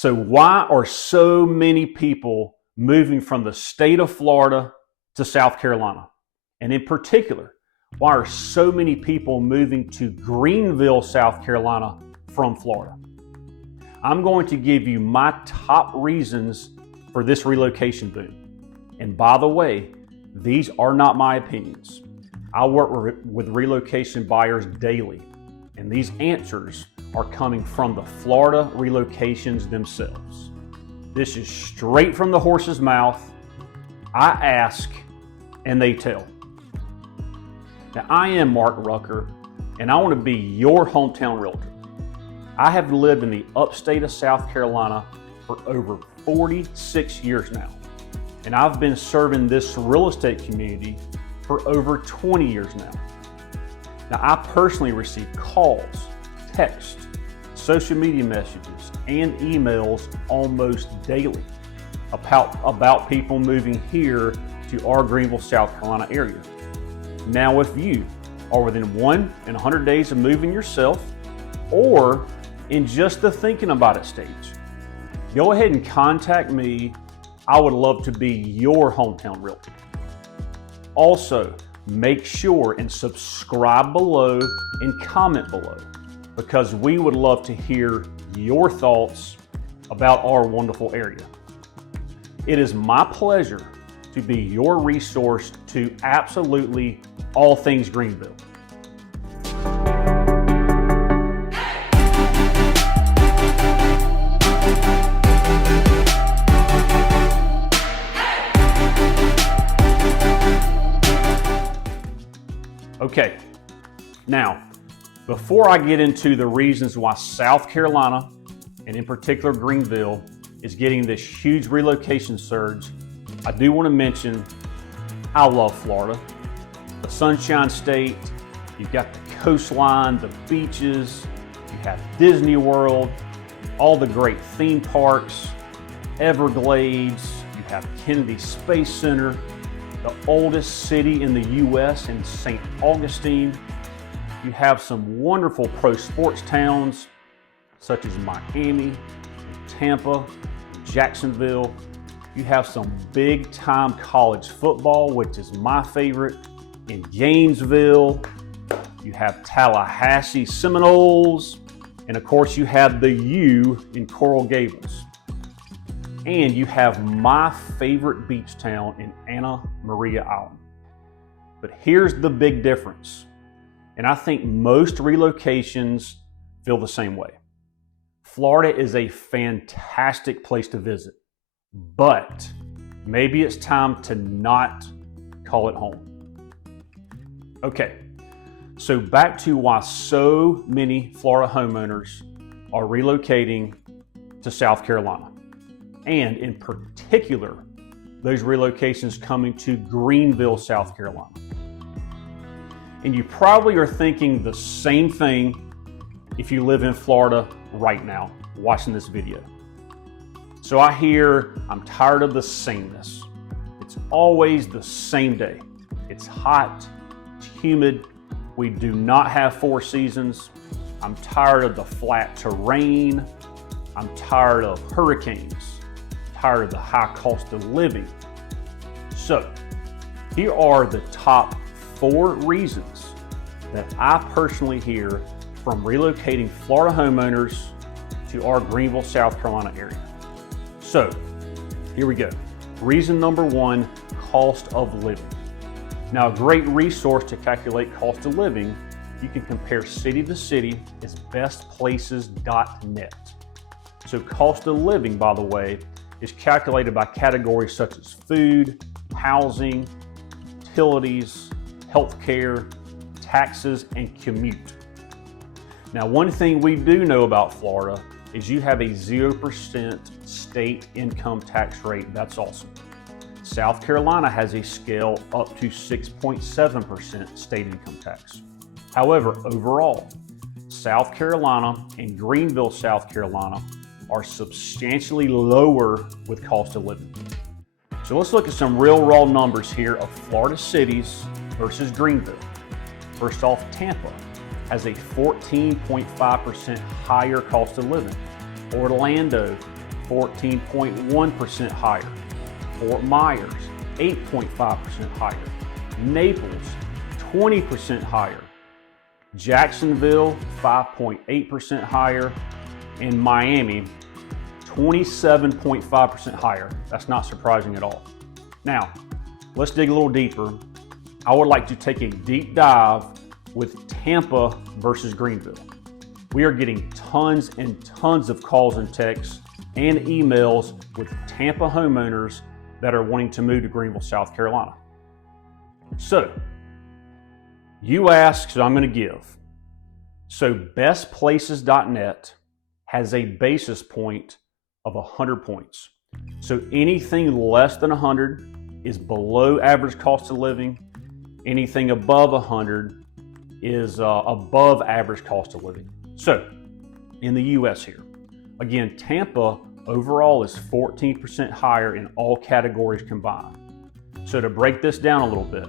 So why are so many people moving from the state of Florida to South Carolina? And in particular, why are so many people moving to Greenville, South Carolina from Florida? I'm going to give you my top reasons for this relocation boom. And by the way, these are not my opinions. I work with relocation buyers daily, and these answers are coming from the Florida relocations themselves. This is straight from the horse's mouth. I ask and they tell. Now, I am Mark Rucker, and I want to be your hometown realtor. I have lived in the upstate of South Carolina for over 46 years now, and I've been serving this real estate community for over 20 years now. Now, I personally receive calls, texts, social media messages, and emails almost daily about people moving here to our Greenville, South Carolina area. Now, if you are within 1 and 100 days of moving yourself, or in just the thinking about it stage, go ahead and contact me. I would love to be your hometown realtor. Also, make sure and subscribe below and comment below, because we would love to hear your thoughts about our wonderful area. It is my pleasure to be your resource to absolutely all things Greenville. Okay, now, before I get into the reasons why South Carolina, and in particular Greenville, is getting this huge relocation surge, I do want to mention I love Florida. The Sunshine State, you've got the coastline, the beaches, you have Disney World, all the great theme parks, Everglades, you have Kennedy Space Center, the oldest city in the U.S. in St. Augustine. You have some wonderful pro sports towns such as Miami, Tampa, Jacksonville. You have some big time college football, which is my favorite, in Gainesville. You have Tallahassee Seminoles, and of course you have the U in Coral Gables. And you have my favorite beach town in Anna Maria Island. But here's the big difference, and I think most relocations feel the same way. Florida is a fantastic place to visit, but maybe it's time to not call it home. Okay, so back to why so many Florida homeowners are relocating to South Carolina. And in particular, those relocations coming to Greenville, South Carolina. And you probably are thinking the same thing if you live in Florida right now, watching this video. So I hear, I'm tired of the sameness. It's always the same day. It's hot, it's humid, we do not have 4 seasons. I'm tired of the flat terrain. I'm tired of hurricanes. Tired of the high cost of living. So here are the top 4 reasons that I personally hear from relocating Florida homeowners to our Greenville, South Carolina area. So here we go. Reason number 1, cost of living. Now, a great resource to calculate cost of living, you can compare city to city, is bestplaces.net. So cost of living, by the way, is calculated by categories such as food, housing, utilities, healthcare, taxes, and commute. Now, one thing we do know about Florida is you have a 0% state income tax rate. That's awesome. South Carolina has a scale up to 6.7% state income tax. However, overall, South Carolina and Greenville, South Carolina are substantially lower with cost of living. So let's look at some real raw numbers here of Florida cities versus Greenville. First off, Tampa has a 14.5% higher cost of living. Orlando 14.1% higher. Fort Myers, 8.5% higher. Naples, 20% higher. Jacksonville, 5.8% higher. And Miami, 27.5% higher. That's not surprising at all. Now, let's dig a little deeper. I would like to take a deep dive with Tampa versus Greenville. We are getting tons and tons of calls and texts and emails with Tampa homeowners that are wanting to move to Greenville, South Carolina. So, you ask, so I'm going to give. So, bestplaces.net has a basis point of 100 points. So, anything less than 100 is below average cost of living. Anything above 100 is above average cost of living. So, in the U.S. here, again, Tampa overall is 14% higher in all categories combined. So to break this down a little bit,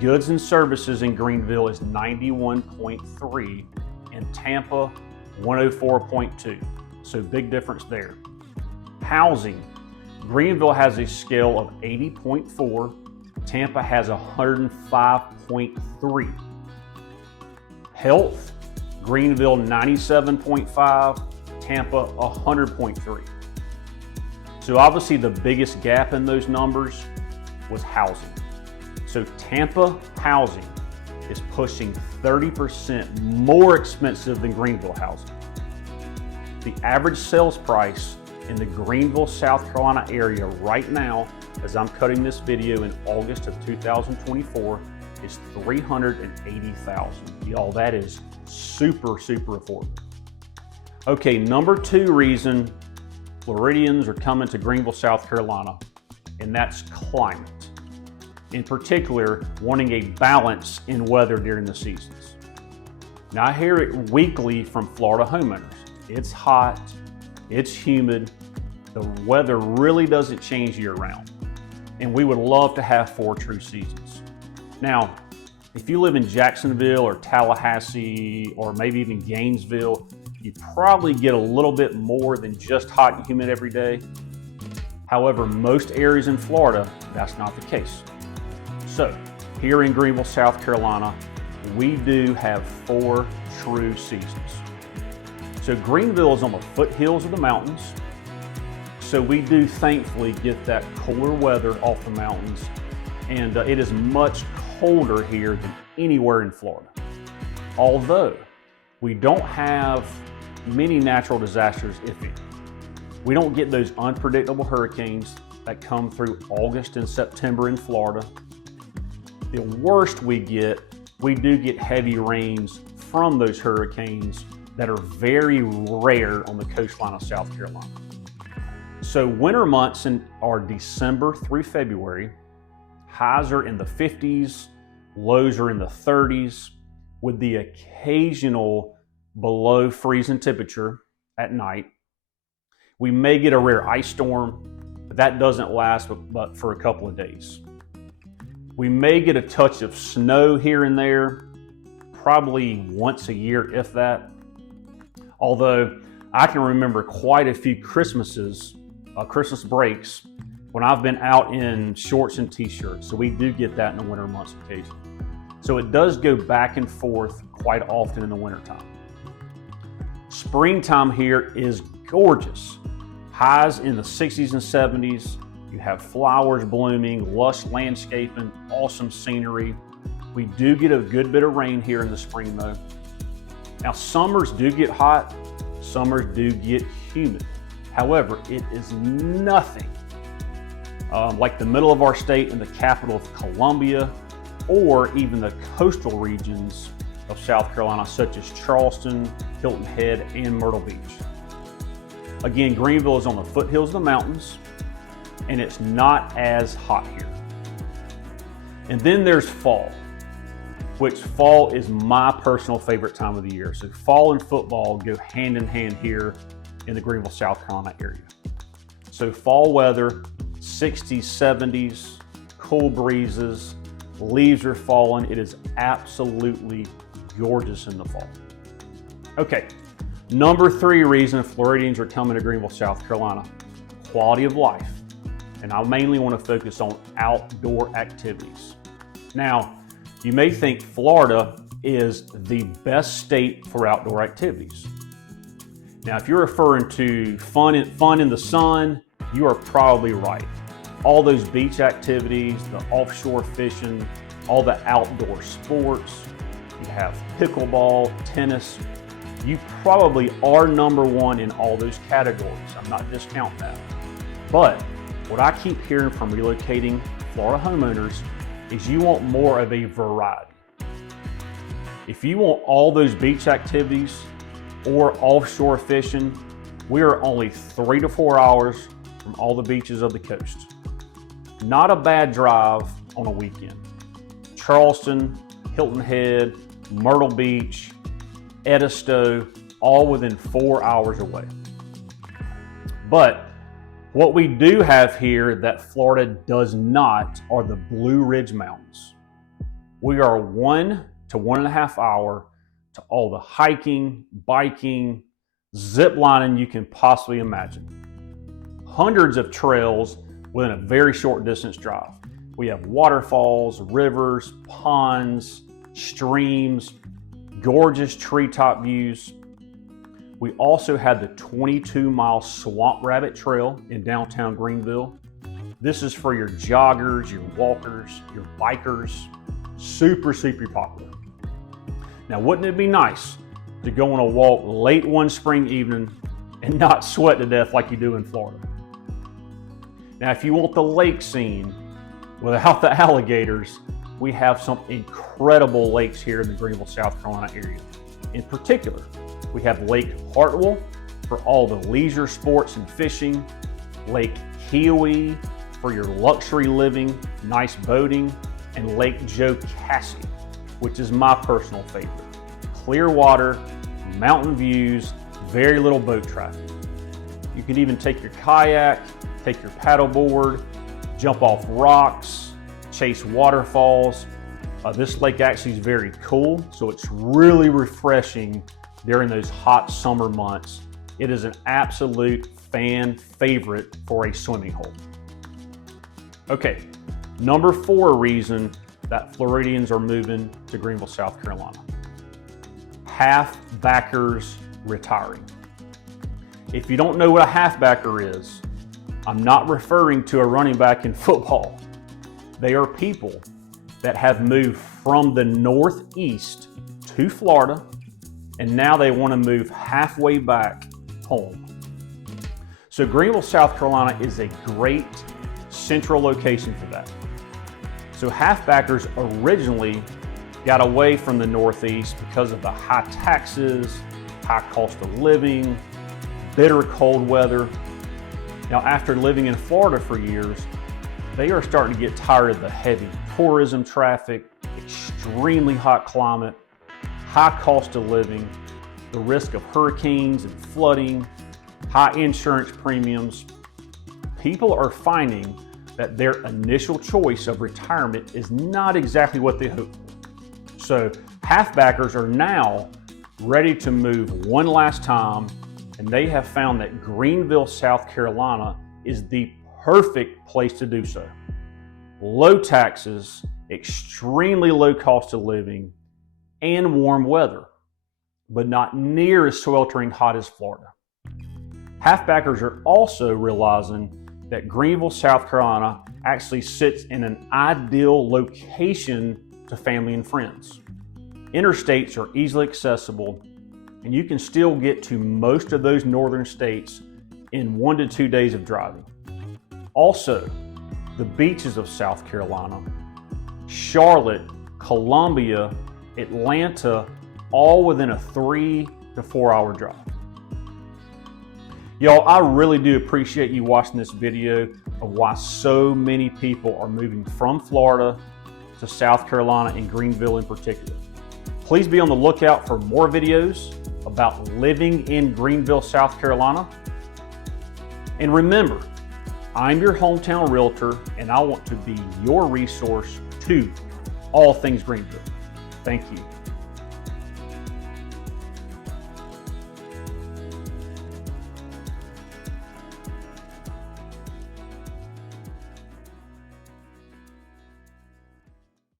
goods and services in Greenville is 91.3 and Tampa 104.2. So big difference there. Housing, Greenville has a scale of 80.4, Tampa has 105.3. Health, Greenville 97.5, Tampa 100.3. So obviously the biggest gap in those numbers was housing. So Tampa housing is pushing 30% more expensive than Greenville housing. The average sales price in the Greenville, South Carolina area right now, as I'm cutting this video in August of 2024, is $380,000. Y'all, that is super affordable. Okay, number 2 reason Floridians are coming to Greenville, South Carolina, and that's climate. In particular, wanting a balance in weather during the seasons. Now, I hear it weekly from Florida homeowners. It's hot, it's humid, the weather really doesn't change year round, and we would love to have 4 true seasons. Now, if you live in Jacksonville or Tallahassee or maybe even Gainesville, you probably get a little bit more than just hot and humid every day. However, most areas in Florida, that's not the case. So, here in Greenville, South Carolina, we do have 4 true seasons. So Greenville is on the foothills of the mountains. So we do thankfully get that cooler weather off the mountains, and it is much colder here than anywhere in Florida. Although we don't have many natural disasters, if any. We don't get those unpredictable hurricanes that come through August and September in Florida. The worst we do get heavy rains from those hurricanes that are very rare on the coastline of South Carolina. So winter months are December through February. Highs are in the 50s, lows are in the 30s, with the occasional below freezing temperature at night. We may get a rare ice storm, but that doesn't last but for a couple of days. We may get a touch of snow here and there, probably once a year, if that. Although I can remember quite a few Christmas breaks when I've been out in shorts and t-shirts. So we do get that in the winter months occasionally. So it does go back and forth quite often in the wintertime. Springtime here is gorgeous. Highs in the 60s and 70s. You have flowers blooming, lush landscaping, awesome scenery. We do get a good bit of rain here in the spring though. Now summers do get hot, summers do get humid. However, it is nothing like the middle of our state and the capital of Columbia, or even the coastal regions of South Carolina, such as Charleston, Hilton Head, and Myrtle Beach. Again, Greenville is on the foothills of the mountains, and it's not as hot here. And then there's fall, which fall is my personal favorite time of the year. So fall and football go hand in hand here in the Greenville, South Carolina area. So fall weather, 60s, 70s, cool breezes, leaves are falling. It is absolutely gorgeous in the fall. Okay, Number 3 reason Floridians are coming to Greenville, South Carolina, quality of life. And I mainly want to focus on outdoor activities. Now, you may think Florida is the best state for outdoor activities. Now, if you're referring to fun in the sun, you are probably right. All those beach activities, the offshore fishing, all the outdoor sports, you have pickleball, tennis, you probably are number 1 in all those categories. I'm not discounting that. But what I keep hearing from relocating Florida homeowners is you want more of a variety. If you want all those beach activities or offshore fishing, we are only 3 to 4 hours from all the beaches of the coast. Not a bad drive on a weekend. Charleston, Hilton Head, Myrtle Beach, Edisto, all within 4 hours away. But what we do have here that Florida does not are the Blue Ridge Mountains. We are 1 to 1.5 hours to all the hiking, biking, zip lining you can possibly imagine. Hundreds of trails within a very short distance drive. We have waterfalls, rivers, ponds, streams, gorgeous treetop views. We also have the 22-mile Swamp Rabbit Trail in downtown Greenville. This is for your joggers, your walkers, your bikers. Super, super popular. Now, wouldn't it be nice to go on a walk late one spring evening and not sweat to death like you do in Florida? Now, if you want the lake scene without the alligators, we have some incredible lakes here in the Greenville, South Carolina area. In particular, we have Lake Hartwell for all the leisure sports and fishing, Lake Kiowee for your luxury living, nice boating, and Lake Jocassee, which is my personal favorite. Clear water, mountain views, very little boat traffic. You can even take your kayak, take your paddleboard, jump off rocks, chase waterfalls. This lake actually is very cool, so it's really refreshing during those hot summer months. It is an absolute fan favorite for a swimming hole. Okay, number 4 reason that Floridians are moving to Greenville, South Carolina. Halfbackers retiring. If you don't know what a halfbacker is, I'm not referring to a running back in football. They are people that have moved from the Northeast to Florida, and now they want to move halfway back home. So Greenville, South Carolina is a great central location for that. So halfbackers originally got away from the Northeast because of the high taxes, high cost of living, bitter cold weather. Now, after living in Florida for years, they are starting to get tired of the heavy tourism traffic, extremely hot climate, high cost of living, the risk of hurricanes and flooding, high insurance premiums. People are finding that their initial choice of retirement is not exactly what they hoped for. So halfbackers are now ready to move one last time, and they have found that Greenville, South Carolina is the perfect place to do so. Low taxes, extremely low cost of living, and warm weather, but not near as sweltering hot as Florida. Halfbackers are also realizing that Greenville, South Carolina actually sits in an ideal location to family and friends. Interstates are easily accessible, and you can still get to most of those northern states in 1 to 2 days of driving. Also, the beaches of South Carolina, Charlotte, Columbia, Atlanta, all within a 3 to 4 hour drive. Y'all, I really do appreciate you watching this video of why so many people are moving from Florida to South Carolina and Greenville in particular. Please be on the lookout for more videos about living in Greenville, South Carolina. And remember, I'm your hometown realtor, and I want to be your resource to all things Greenville. Thank you.